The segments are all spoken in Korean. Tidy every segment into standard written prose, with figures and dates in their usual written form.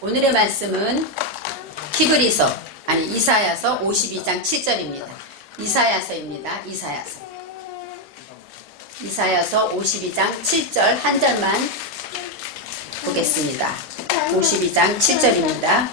오늘의 말씀은 이사야서 52장 7절입니다. 이사야서입니다. 이사야서 52장 7절 한 절만 보겠습니다. 52장 7절입니다.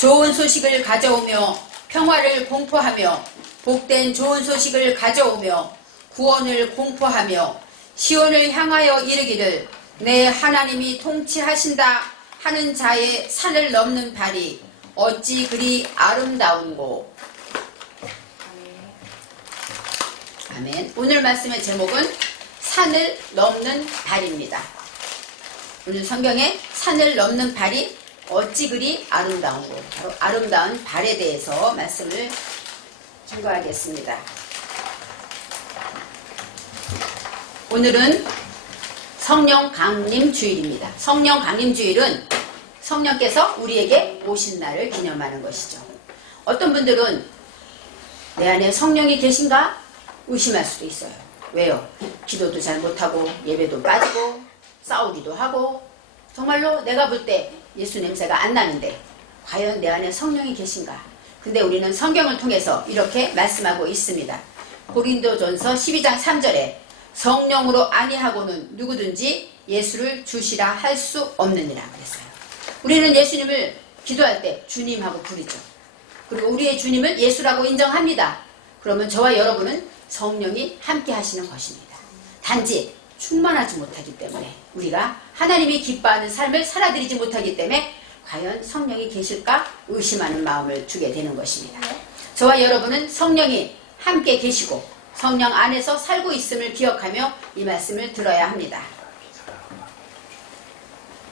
좋은 소식을 가져오며 평화를 공포하며 복된 좋은 소식을 가져오며 구원을 공포하며 시온을 향하여 이르기를 내 하나님이 통치하신다 하는 자의 산을 넘는 발이 어찌 그리 아름다운고. 아멘. 오늘 말씀의 제목은 산을 넘는 발입니다. 오늘 성경에 산을 넘는 발이 어찌 그리 아름다운고, 바로 아름다운 발에 대해서 말씀을 증거하겠습니다. 오늘은 성령 강림 주일입니다. 성령 강림 주일은 성령께서 우리에게 오신 날을 기념하는 것이죠. 어떤 분들은 내 안에 성령이 계신가 의심할 수도 있어요. 왜요? 기도도 잘 못하고 예배도 빠지고 싸우기도 하고 정말로 내가 볼 때 예수 냄새가 안 나는데 과연 내 안에 성령이 계신가? 근데 우리는 성경을 통해서 이렇게 말씀하고 있습니다. 고린도전서 12장 3절에 성령으로 아니하고는 누구든지 예수를 주시라 할 수 없느니라 그랬어요. 우리는 예수님을 기도할 때 주님하고 부르죠. 그리고 우리의 주님은 예수라고 인정합니다. 그러면 저와 여러분은 성령이 함께 하시는 것입니다. 단지 충만하지 못하기 때문에 우리가 하나님이 기뻐하는 삶을 살아드리지 못하기 때문에 과연 성령이 계실까 의심하는 마음을 주게 되는 것입니다. 저와 여러분은 성령이 함께 계시고 성령 안에서 살고 있음을 기억하며 이 말씀을 들어야 합니다.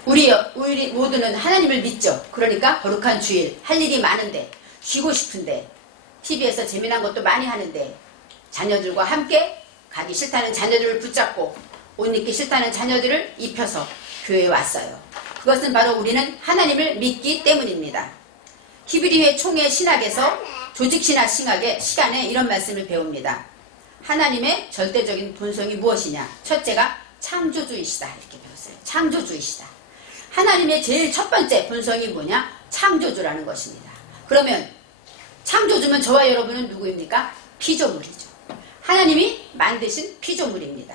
우리 모두는 하나님을 믿죠. 그러니까 거룩한 주일 할 일이 많은데 쉬고 싶은데 TV에서 재미난 것도 많이 하는데 자녀들과 함께 가기 싫다는 자녀들을 붙잡고 옷 입기 싫다는 자녀들을 입혀서 교회에 왔어요. 그것은 바로 우리는 하나님을 믿기 때문입니다. 히브리회 총회 신학에서 조직신학 시간에 이런 말씀을 배웁니다. 하나님의 절대적인 본성이 무엇이냐? 첫째가 창조주이시다 이렇게 배웠어요. 창조주이시다. 하나님의 제일 첫 번째 본성이 뭐냐? 창조주라는 것입니다. 그러면 창조주면 저와 여러분은 누구입니까? 피조물이죠. 하나님이 만드신 피조물입니다.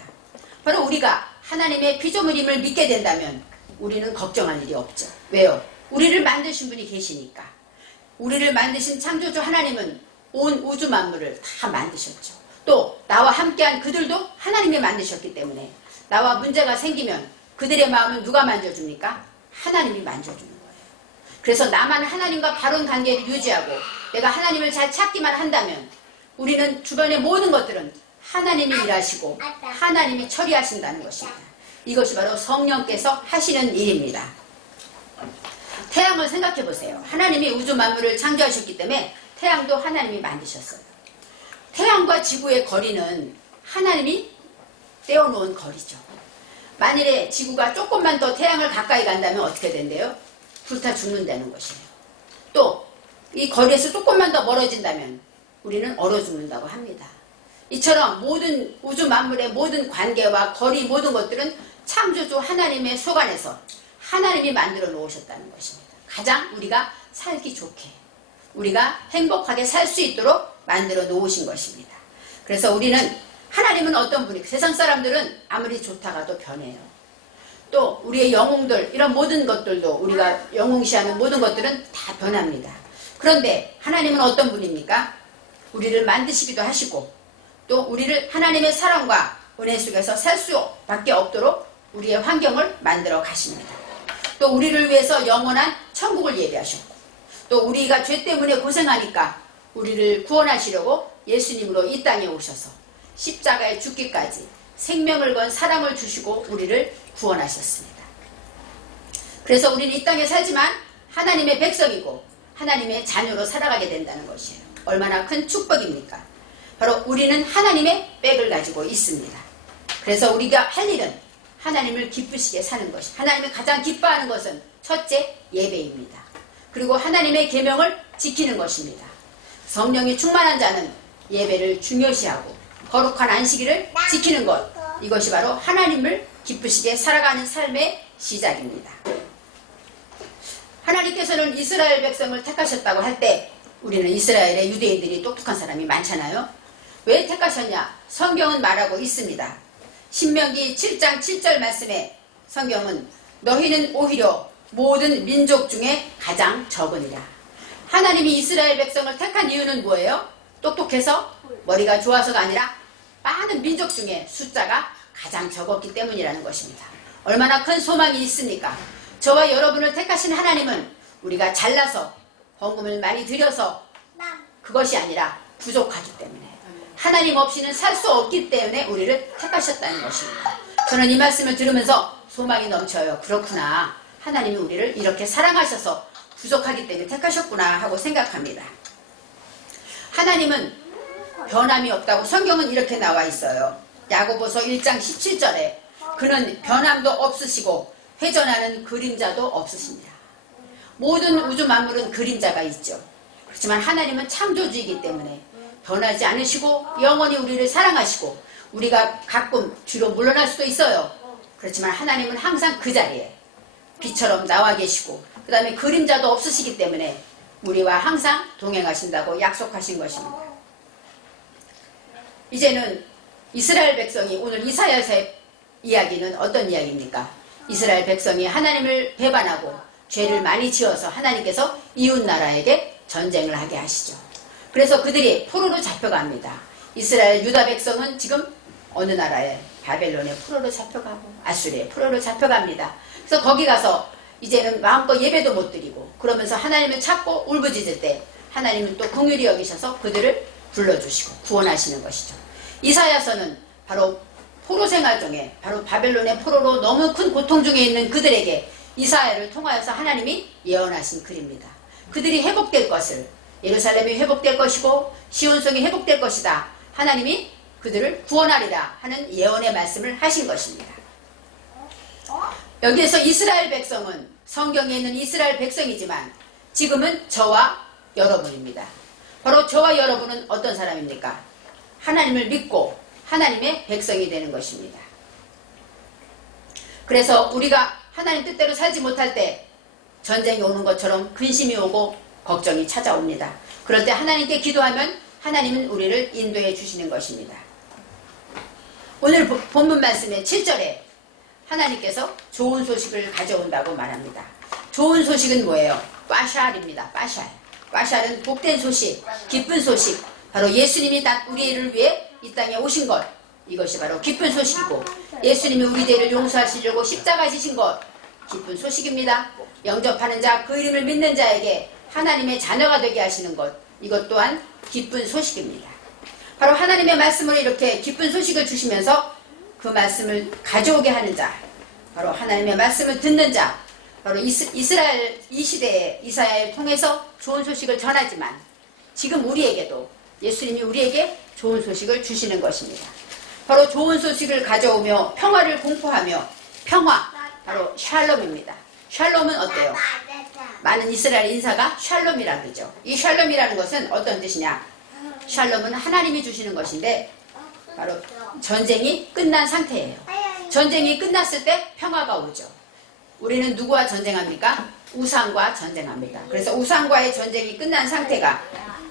바로 우리가 하나님의 피조물임을 믿게 된다면 우리는 걱정할 일이 없죠. 왜요? 우리를 만드신 분이 계시니까. 우리를 만드신 창조주 하나님은 온 우주 만물을 다 만드셨죠. 또 나와 함께한 그들도 하나님이 만드셨기 때문에 나와 문제가 생기면 그들의 마음은 누가 만져줍니까? 하나님이 만져주는 거예요. 그래서 나만 하나님과 바른 관계를 유지하고 내가 하나님을 잘 찾기만 한다면 우리는 주변의 모든 것들은 하나님이 일하시고 하나님이 처리하신다는 것입니다. 이것이 바로 성령께서 하시는 일입니다. 태양을 생각해 보세요. 하나님이 우주 만물을 창조하셨기 때문에 태양도 하나님이 만드셨어요. 태양과 지구의 거리는 하나님이 떼어놓은 거리죠. 만일에 지구가 조금만 더 태양을 가까이 간다면 어떻게 된대요? 불타 죽는다는 것이에요. 또 이 거리에서 조금만 더 멀어진다면 우리는 얼어 죽는다고 합니다. 이처럼 모든 우주 만물의 모든 관계와 거리 모든 것들은 창조주 하나님의 소관에서 하나님이 만들어 놓으셨다는 것입니다. 가장 우리가 살기 좋게 우리가 행복하게 살 수 있도록 만들어 놓으신 것입니다. 그래서 우리는 하나님은 어떤 분이 세상 사람들은 아무리 좋다가도 변해요. 또 우리의 영웅들 이런 모든 것들도 우리가 영웅시하는 모든 것들은 다 변합니다. 그런데 하나님은 어떤 분입니까? 우리를 만드시기도 하시고 또 우리를 하나님의 사랑과 은혜 속에서 살 수밖에 없도록 우리의 환경을 만들어 가십니다. 또 우리를 위해서 영원한 천국을 예비하셨고 또 우리가 죄 때문에 고생하니까 우리를 구원하시려고 예수님으로 이 땅에 오셔서 십자가에 죽기까지 생명을 건 사랑을 주시고 우리를 구원하셨습니다. 그래서 우리는 이 땅에 살지만 하나님의 백성이고 하나님의 자녀로 살아가게 된다는 것이에요. 얼마나 큰 축복입니까? 바로 우리는 하나님의 백을 가지고 있습니다. 그래서 우리가 할 일은 하나님을 기쁘시게 사는 것이 하나님이 가장 기뻐하는 것은 첫째 예배입니다. 그리고 하나님의 계명을 지키는 것입니다. 성령이 충만한 자는 예배를 중요시하고 거룩한 안식일을 지키는 것 이것이 바로 하나님을 기쁘시게 살아가는 삶의 시작입니다. 하나님께서는 이스라엘 백성을 택하셨다고 할 때 우리는 이스라엘의 유대인들이 똑똑한 사람이 많잖아요. 왜 택하셨냐? 성경은 말하고 있습니다. 신명기 7장 7절 말씀에 성경은 너희는 오히려 모든 민족 중에 가장 적으니라. 하나님이 이스라엘 백성을 택한 이유는 뭐예요? 똑똑해서 머리가 좋아서가 아니라 많은 민족 중에 숫자가 가장 적었기 때문이라는 것입니다. 얼마나 큰 소망이 있습니까? 저와 여러분을 택하신 하나님은 우리가 잘나서 헌금을 많이 드려서 그것이 아니라 부족하기 때문에 하나님 없이는 살 수 없기 때문에 우리를 택하셨다는 것입니다. 저는 이 말씀을 들으면서 소망이 넘쳐요. 그렇구나. 하나님이 우리를 이렇게 사랑하셔서 부족하기 때문에 택하셨구나 하고 생각합니다. 하나님은 변함이 없다고 성경은 이렇게 나와 있어요. 야고보서 1장 17절에 그는 변함도 없으시고 회전하는 그림자도 없으십니다. 모든 우주 만물은 그림자가 있죠. 그렇지만 하나님은 창조주이기 때문에 변하지 않으시고 영원히 우리를 사랑하시고 우리가 가끔 뒤로 물러날 수도 있어요. 그렇지만 하나님은 항상 그 자리에 빛처럼 나와 계시고 그 다음에 그림자도 없으시기 때문에 우리와 항상 동행하신다고 약속하신 것입니다. 이제는 이스라엘 백성이 오늘 이사야서의 이야기는 어떤 이야기입니까? 이스라엘 백성이 하나님을 배반하고 죄를 많이 지어서 하나님께서 이웃나라에게 전쟁을 하게 하시죠. 그래서 그들이 포로로 잡혀갑니다. 이스라엘 유다 백성은 지금 어느 나라에? 바벨론의 포로로 잡혀가고 아수리의 포로로 잡혀갑니다. 그래서 거기 가서 이제는 마음껏 예배도 못 드리고 그러면서 하나님을 찾고 울부짖을 때 하나님은 또 긍휼히 여기셔서 그들을 불러주시고 구원하시는 것이죠. 이사야서는 바로 포로 생활 중에 바로 바벨론의 포로로 너무 큰 고통 중에 있는 그들에게 이사야를 통하여서 하나님이 예언하신 글입니다. 그들이 회복될 것을 예루살렘이 회복될 것이고 시온성이 회복될 것이다. 하나님이 그들을 구원하리라 하는 예언의 말씀을 하신 것입니다. 여기에서 이스라엘 백성은 성경에 있는 이스라엘 백성이지만 지금은 저와 여러분입니다. 바로 저와 여러분은 어떤 사람입니까? 하나님을 믿고 하나님의 백성이 되는 것입니다. 그래서 우리가 하나님 뜻대로 살지 못할 때 전쟁이 오는 것처럼 근심이 오고 걱정이 찾아옵니다. 그럴 때 하나님께 기도하면 하나님은 우리를 인도해 주시는 것입니다. 오늘 본문 말씀의 7절에 하나님께서 좋은 소식을 가져온다고 말합니다. 좋은 소식은 뭐예요? 빠샬입니다. 빠샬. 빠샬은 복된 소식, 기쁜 소식. 바로 예수님이 우리를 위해 이 땅에 오신 것. 이것이 바로 기쁜 소식이고 예수님이 우리 죄를 용서하시려고 십자가 지신 것. 기쁜 소식입니다. 영접하는 자, 그 이름을 믿는 자에게 하나님의 자녀가 되게 하시는 것. 이것 또한 기쁜 소식입니다. 바로 하나님의 말씀으로 이렇게 기쁜 소식을 주시면서 그 말씀을 가져오게 하는 자, 바로 하나님의 말씀을 듣는 자, 바로 이스라엘 이 시대에 이사야를 통해서 좋은 소식을 전하지만 지금 우리에게도 예수님이 우리에게 좋은 소식을 주시는 것입니다. 바로 좋은 소식을 가져오며 평화를 공포하며 평화, 바로 샬롬입니다. 샬롬은 어때요? 많은 이스라엘 인사가 샬롬이라고 그러죠. 이 샬롬이라는 것은 어떤 뜻이냐? 샬롬은 하나님이 주시는 것인데 바로 전쟁이 끝난 상태예요. 전쟁이 끝났을 때 평화가 오죠. 우리는 누구와 전쟁합니까? 우상과 전쟁합니다. 그래서 우상과의 전쟁이 끝난 상태가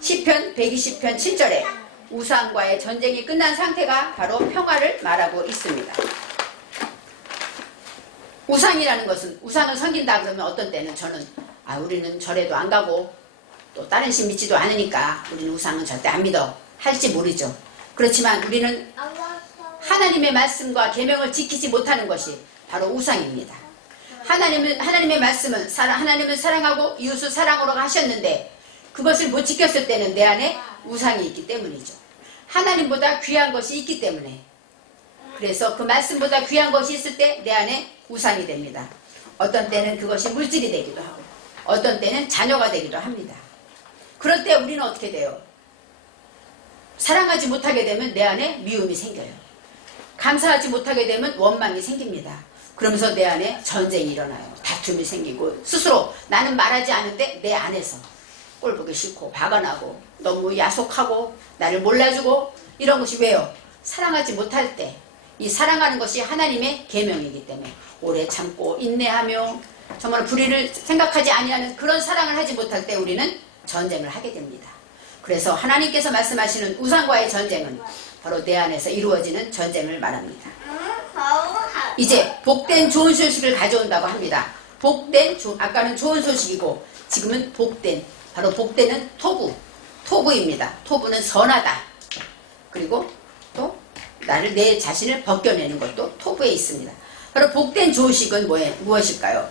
시편 120편 7절에 우상과의 전쟁이 끝난 상태가 바로 평화를 말하고 있습니다. 우상이라는 것은 우상을 섬긴다 그러면 어떤 때는 저는 우리는 절에도 안 가고 또 다른 신 믿지도 않으니까 우리는 우상은 절대 안 믿어 할지 모르죠. 그렇지만 우리는 하나님의 말씀과 계명을 지키지 못하는 것이 바로 우상입니다. 하나님의 말씀은 하나님을 사랑하고 이웃을 사랑으로 하셨는데 그것을 못 지켰을 때는 내 안에 우상이 있기 때문이죠. 하나님보다 귀한 것이 있기 때문에 그래서 그 말씀보다 귀한 것이 있을 때 내 안에 우상이 됩니다. 어떤 때는 그것이 물질이 되기도 하고 어떤 때는 자녀가 되기도 합니다. 그럴 때 우리는 어떻게 돼요? 사랑하지 못하게 되면 내 안에 미움이 생겨요. 감사하지 못하게 되면 원망이 생깁니다. 그러면서 내 안에 전쟁이 일어나요. 다툼이 생기고 스스로 나는 말하지 않은데 내 안에서 꼴보기 싫고 화가 나고 너무 야속하고 나를 몰라주고 이런 것이 왜요? 사랑하지 못할 때 이 사랑하는 것이 하나님의 계명이기 때문에 오래 참고 인내하며 정말 불의를 생각하지 아니하는 그런 사랑을 하지 못할 때 우리는 전쟁을 하게 됩니다. 그래서 하나님께서 말씀하시는 우상과의 전쟁은 바로 내 안에서 이루어지는 전쟁을 말합니다. 이제 복된 좋은 소식을 가져온다고 합니다. 복된, 아까는 좋은 소식이고 지금은 복된, 바로 복된은 토부입니다. 토부는 선하다. 그리고 또 내 자신을 벗겨내는 것도 토부에 있습니다. 바로 복된 소식은 무엇일까요?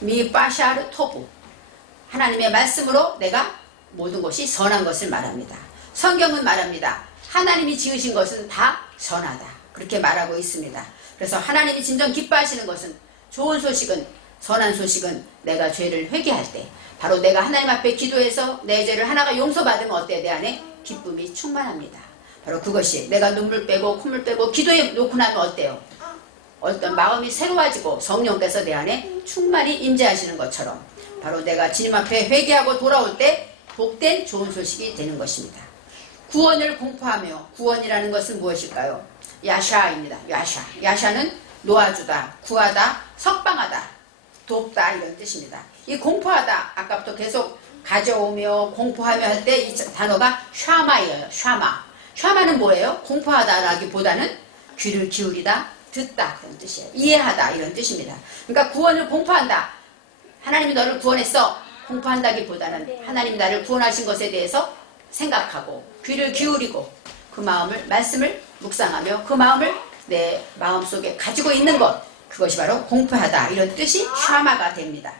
미빠샤르 토부. 하나님의 말씀으로 내가 모든 것이 선한 것을 말합니다. 성경은 말합니다. 하나님이 지으신 것은 다 선하다. 그렇게 말하고 있습니다. 그래서 하나님이 진정 기뻐하시는 것은 좋은 소식은, 선한 소식은 내가 죄를 회개할 때 바로 내가 하나님 앞에 기도해서 내 죄를 하나가 용서받으면 어때? 내 안에 기쁨이 충만합니다. 바로 그것이 내가 눈물 빼고 콧물 빼고 기도해 놓고 나면 어때요? 어떤 마음이 새로워지고 성령께서 내 안에 충만히 임재하시는 것처럼 바로 내가 주님 앞에 회개하고 돌아올 때 복된 좋은 소식이 되는 것입니다. 구원을 공포하며, 구원이라는 것은 무엇일까요? 야샤입니다. 야샤는 놓아주다, 구하다, 석방하다, 돕다 이런 뜻입니다. 이 공포하다, 아까부터 계속 가져오며 공포하며 할 때 이 단어가 샤마예요. 샤마는 뭐예요? 공포하다라기보다는 귀를 기울이다, 듣다 그런 뜻이에요. 이해하다 이런 뜻입니다. 그러니까 구원을 공포한다. 하나님이 너를 구원했어. 공포한다기보다는 하나님이 나를 구원하신 것에 대해서 생각하고 귀를 기울이고 그 마음을, 말씀을 묵상하며 그 마음을 내 마음속에 가지고 있는 것, 그것이 바로 공포하다 이런 뜻이 샤마가 됩니다.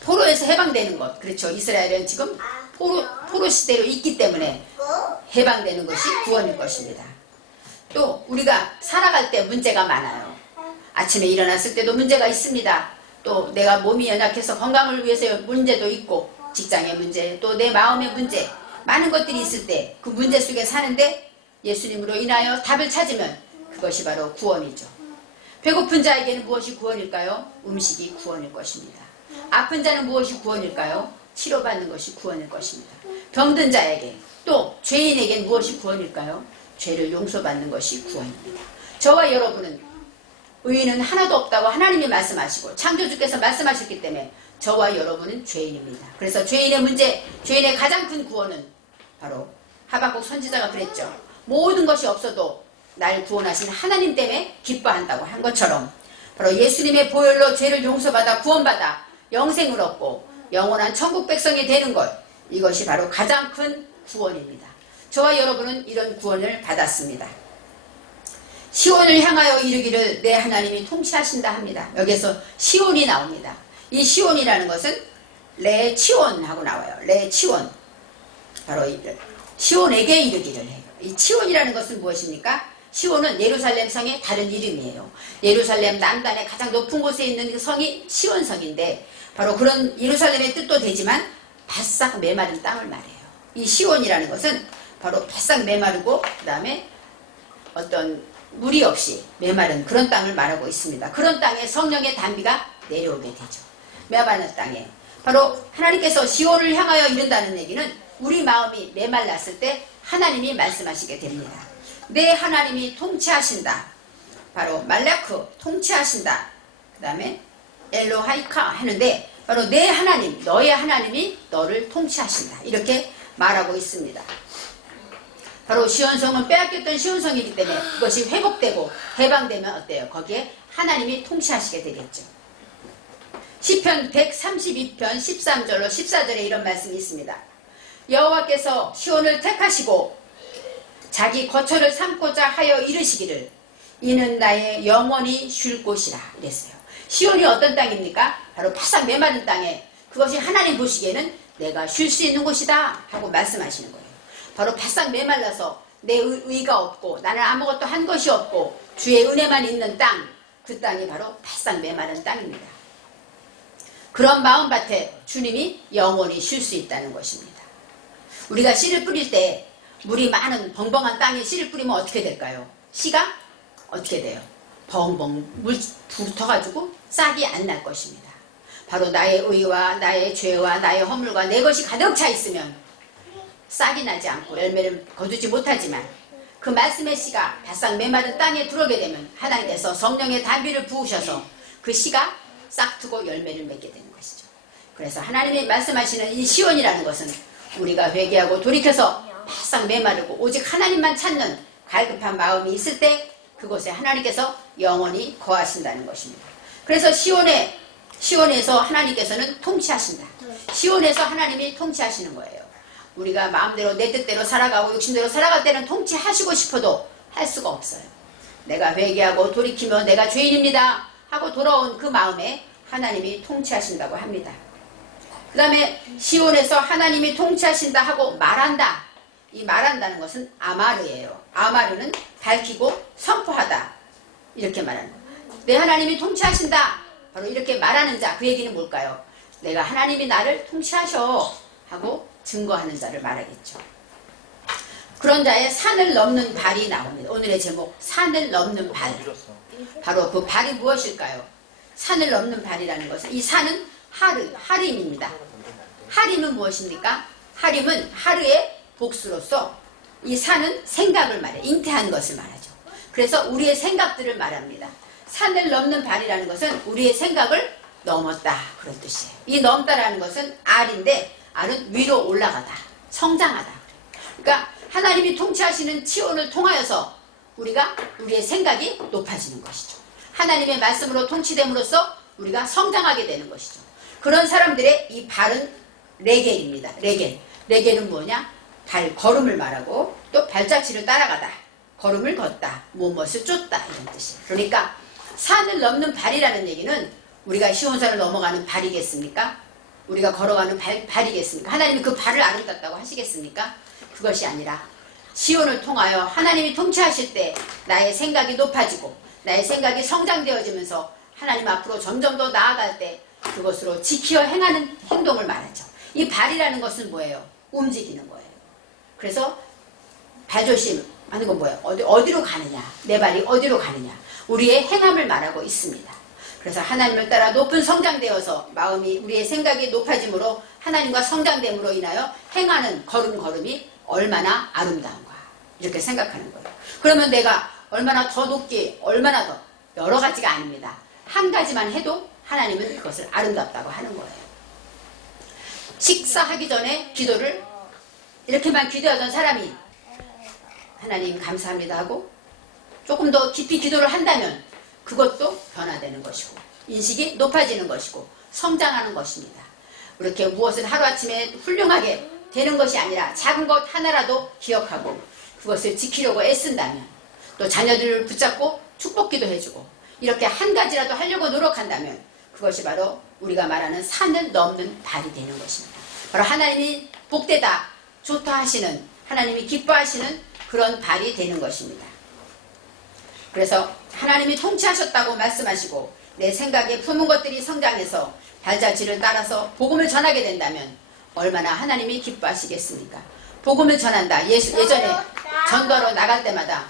포로에서 해방되는 것, 그렇죠. 이스라엘은 지금 포로 시대로 있기 때문에 해방되는 것이 구원일 것입니다. 또 우리가 살아갈 때 문제가 많아요. 아침에 일어났을 때도 문제가 있습니다. 또 내가 몸이 연약해서 건강을 위해서 문제도 있고, 직장의 문제, 또 내 마음의 문제, 많은 것들이 있을 때 그 문제 속에 사는데 예수님으로 인하여 답을 찾으면 그것이 바로 구원이죠. 배고픈 자에게는 무엇이 구원일까요? 음식이 구원일 것입니다. 아픈 자는 무엇이 구원일까요? 치료받는 것이 구원일 것입니다. 병든 자에게, 또 죄인에게는 무엇이 구원일까요? 죄를 용서받는 것이 구원입니다. 저와 여러분은 의인은 하나도 없다고 하나님이 말씀하시고 창조주께서 말씀하셨기 때문에 저와 여러분은 죄인입니다. 그래서 죄인의 문제, 죄인의 가장 큰 구원은 바로 하박국 선지자가 그랬죠. 모든 것이 없어도 날 구원하신 하나님 때문에 기뻐한다고 한 것처럼 바로 예수님의 보혈로 죄를 용서받아 구원받아 영생을 얻고 영원한 천국 백성이 되는 것, 이것이 바로 가장 큰 구원입니다. 저와 여러분은 이런 구원을 받았습니다. 시온을 향하여 이르기를 내 하나님이 통치하신다 합니다. 여기에서 시온이 나옵니다. 이 시온이라는 것은 레치온하고 나와요. 레치온. 바로 시온에게 이르기를 해요. 이 치온이라는 것은 무엇입니까? 시온은 예루살렘 성의 다른 이름이에요. 예루살렘 남단의 가장 높은 곳에 있는 그 성이 시온성인데 바로 그런 예루살렘의 뜻도 되지만 바싹 메마른 땅을 말해요. 이 시온이라는 것은 바로 바싹 메마르고 그 다음에 어떤 물이 없이 메마른 그런 땅을 말하고 있습니다. 그런 땅에 성령의 단비가 내려오게 되죠. 메마른 땅에 바로 하나님께서 시온을 향하여 이른다는 얘기는 우리 마음이 메말랐을 때 하나님이 말씀하시게 됩니다. 내 하나님이 통치하신다. 바로 말라크 통치하신다. 그 다음에 엘로하이카 하는데 바로 내 하나님, 너의 하나님이 너를 통치하신다. 이렇게 말하고 있습니다. 바로 시온성은 빼앗겼던 시온성이기 때문에 그것이 회복되고 해방되면 어때요? 거기에 하나님이 통치하시게 되겠죠. 시편 132편 13절로 14절에 이런 말씀이 있습니다. 여호와께서 시온을 택하시고 자기 거처를 삼고자 하여 이르시기를 이는 나의 영원히 쉴 곳이라 이랬어요. 시온이 어떤 땅입니까? 바로 바싹 메마른 땅에 그것이 하나님 보시기에는 내가 쉴 수 있는 곳이다 하고 말씀하시는 거예요. 바로 바싹 메말라서 내 의가 없고 나는 아무것도 한 것이 없고 주의 은혜만 있는 땅, 그 땅이 바로 바싹 메마른 땅입니다. 그런 마음밭에 주님이 영원히 쉴 수 있다는 것입니다. 우리가 씨를 뿌릴 때 물이 많은 벙벙한 땅에 씨를 뿌리면 어떻게 될까요? 씨가 어떻게 돼요? 벙벙 물 붙어가지고 싹이 안 날 것입니다. 바로 나의 의와 나의 죄와 나의 허물과 내 것이 가득 차 있으면 싹이 나지 않고 열매를 거두지 못하지만 그 말씀의 씨가 바싹 메마른 땅에 들어오게 되면 하나님께서 성령의 단비를 부으셔서 그 씨가 싹트고 열매를 맺게 되는 것이죠. 그래서 하나님이 말씀하시는 이 시온이라는 것은 우리가 회개하고 돌이켜서 바싹 메마르고 오직 하나님만 찾는 갈급한 마음이 있을 때 그곳에 하나님께서 영원히 거하신다는 것입니다. 그래서 시온에서 하나님께서는 통치하신다. 시온에서 하나님이 통치하시는 거예요. 우리가 마음대로 내 뜻대로 살아가고 욕심대로 살아갈 때는 통치하시고 싶어도 할 수가 없어요. 내가 회개하고 돌이키며 내가 죄인입니다 하고 돌아온 그 마음에 하나님이 통치하신다고 합니다. 그 다음에 시온에서 하나님이 통치하신다 하고 말한다. 이 말한다는 것은 아마르예요. 아마르는 밝히고 선포하다. 이렇게 말하는 거예요. 내 하나님이 통치하신다. 바로 이렇게 말하는 자. 그 얘기는 뭘까요? 내가 하나님이 나를 통치하셔 하고 증거하는 자를 말하겠죠. 그런 자의 산을 넘는 발이 나옵니다. 오늘의 제목 산을 넘는 발. 바로 그 발이 무엇일까요? 산을 넘는 발이라는 것은 이 산은 하림입니다. 하림은 무엇입니까? 하림은 하루의 복수로서 이 산은 생각을 말해요. 잉태한 것을 말하죠. 그래서 우리의 생각들을 말합니다. 산을 넘는 발이라는 것은 우리의 생각을 넘었다 그런 뜻이에요. 이 넘다라는 것은 알인데 알은 위로 올라가다, 성장하다. 그러니까 하나님이 통치하시는 시온을 통하여서 우리의 생각이 높아지는 것이죠. 하나님의 말씀으로 통치됨으로써 우리가 성장하게 되는 것이죠. 그런 사람들의 이 발은 레겔입니다. 레겔은 뭐냐? 걸음을 말하고 또 발자취를 따라가다. 걸음을 걷다. 무엇을 쫓다. 이런 뜻이에요. 그러니까 산을 넘는 발이라는 얘기는 우리가 시온산을 넘어가는 발이겠습니까? 우리가 걸어가는 발이겠습니까? 하나님이 그 발을 아름답다고 하시겠습니까? 그것이 아니라 시온을 통하여 하나님이 통치하실 때 나의 생각이 높아지고 나의 생각이 성장되어지면서 하나님 앞으로 점점 더 나아갈 때 그것으로 지키어 행하는 행동을 말하죠. 이 발이라는 것은 뭐예요? 움직이는 거예요. 그래서 발조심 하는 건 뭐예요? 어디로 가느냐? 내 발이 어디로 가느냐? 우리의 행함을 말하고 있습니다. 그래서 하나님을 따라 높은 성장되어서 마음이 우리의 생각이 높아짐으로 하나님과 성장됨으로 인하여 행하는 걸음이 얼마나 아름다운가 이렇게 생각하는 거예요. 그러면 내가 얼마나 더 높게 얼마나 더 여러 가지가 아닙니다. 한 가지만 해도 하나님은 그것을 아름답다고 하는 거예요. 식사하기 전에 기도를 이렇게만 기도하던 사람이 하나님 감사합니다 하고 조금 더 깊이 기도를 한다면 그것도 변화되는 것이고 인식이 높아지는 것이고 성장하는 것입니다. 이렇게 무엇을 하루아침에 훌륭하게 되는 것이 아니라 작은 것 하나라도 기억하고 그것을 지키려고 애쓴다면 또 자녀들을 붙잡고 축복기도 해주고 이렇게 한 가지라도 하려고 노력한다면 그것이 바로 우리가 말하는 산을 넘는 발이 되는 것입니다. 바로 하나님이 복되다 좋다 하시는 하나님이 기뻐하시는 그런 발이 되는 것입니다. 그래서 하나님이 통치하셨다고 말씀하시고 내 생각에 품은 것들이 성장해서 발자취를 따라서 복음을 전하게 된다면 얼마나 하나님이 기뻐하시겠습니까? 복음을 전한다. 예전에 전도하러 나갈 때마다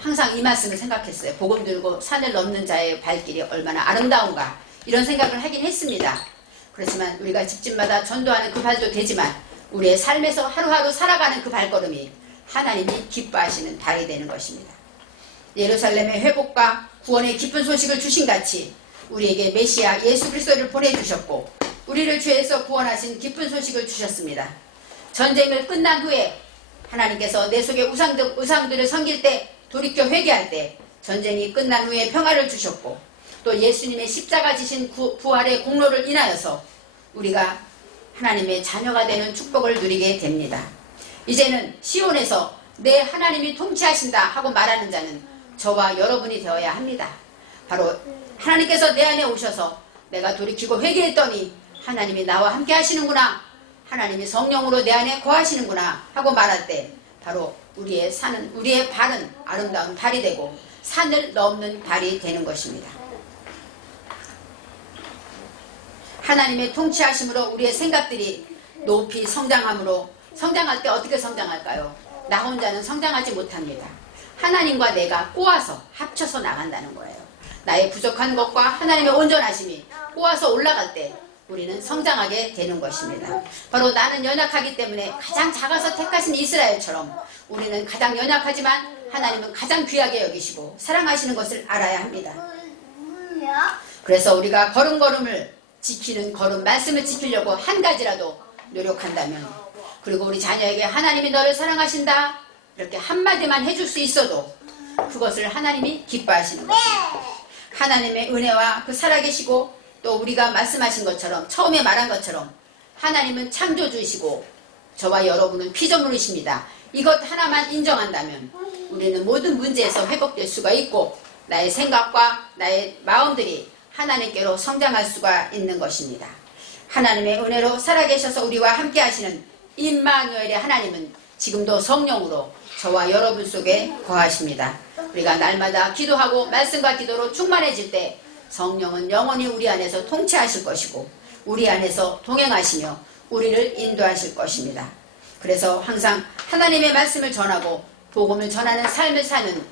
항상 이 말씀을 생각했어요. 복음 들고 산을 넘는 자의 발길이 얼마나 아름다운가 이런 생각을 하긴 했습니다. 그렇지만 우리가 집집마다 전도하는 그 발도 되지만 우리의 삶에서 하루하루 살아가는 그 발걸음이 하나님이 기뻐하시는 발이 되는 것입니다. 예루살렘의 회복과 구원의 기쁜 소식을 주신 같이 우리에게 메시아 예수 그리스도를 보내주셨고 우리를 죄에서 구원하신 기쁜 소식을 주셨습니다. 전쟁을 끝난 후에 하나님께서 내 속에 우상들을 섬길 때 돌이켜 회개할 때 전쟁이 끝난 후에 평화를 주셨고 또 예수님의 십자가 지신 부활의 공로를 인하여서 우리가 하나님의 자녀가 되는 축복을 누리게 됩니다. 이제는 시온에서 내 하나님이 통치하신다 하고 말하는 자는 저와 여러분이 되어야 합니다. 바로 하나님께서 내 안에 오셔서 내가 돌이키고 회개했더니 하나님이 나와 함께 하시는구나 하나님이 성령으로 내 안에 거하시는구나 하고 말할 때 바로 우리의 발은 아름다운 발이 되고 산을 넘는 발이 되는 것입니다. 하나님의 통치하심으로 우리의 생각들이 높이 성장함으로 성장할 때 어떻게 성장할까요? 나 혼자는 성장하지 못합니다. 하나님과 내가 꼬아서 합쳐서 나간다는 거예요. 나의 부족한 것과 하나님의 온전하심이 꼬아서 올라갈 때 우리는 성장하게 되는 것입니다. 바로 나는 연약하기 때문에 가장 작아서 택하신 이스라엘처럼 우리는 가장 연약하지만 하나님은 가장 귀하게 여기시고 사랑하시는 것을 알아야 합니다. 그래서 우리가 걸음걸음을 지키는 걸음 말씀을 지키려고 한 가지라도 노력한다면, 그리고 우리 자녀에게 하나님이 너를 사랑하신다 이렇게 한마디만 해줄 수 있어도 그것을 하나님이 기뻐하시는 것입니다. 하나님의 은혜와 그 살아계시고 또 우리가 말씀하신 것처럼 처음에 말한 것처럼 하나님은 창조주이시고 저와 여러분은 피조물이십니다. 이것 하나만 인정한다면 우리는 모든 문제에서 회복될 수가 있고 나의 생각과 나의 마음들이 하나님께로 성장할 수가 있는 것입니다. 하나님의 은혜로 살아계셔서 우리와 함께 하시는 임마누엘의 하나님은 지금도 성령으로 저와 여러분 속에 거하십니다. 우리가 날마다 기도하고 말씀과 기도로 충만해질 때 성령은 영원히 우리 안에서 통치하실 것이고 우리 안에서 동행하시며 우리를 인도하실 것입니다. 그래서 항상 하나님의 말씀을 전하고 복음을 전하는 삶을 사는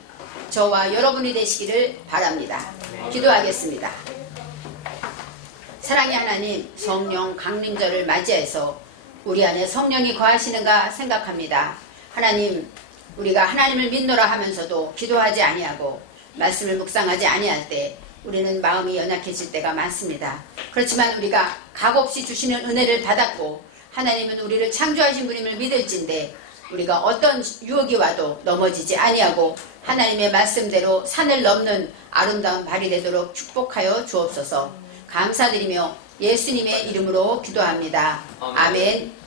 저와 여러분이 되시기를 바랍니다. 기도하겠습니다. 사랑의 하나님, 성령 강림절을 맞이해서 우리 안에 성령이 거하시는가 생각합니다. 하나님, 우리가 하나님을 믿노라 하면서도 기도하지 아니하고 말씀을 묵상하지 아니할 때 우리는 마음이 연약해질 때가 많습니다. 그렇지만 우리가 값없이 주시는 은혜를 받았고 하나님은 우리를 창조하신 분임을 믿을진데 우리가 어떤 유혹이 와도 넘어지지 아니하고 하나님의 말씀대로 산을 넘는 아름다운 발이 되도록 축복하여 주옵소서. 감사드리며 예수님의 이름으로 기도합니다. 아멘.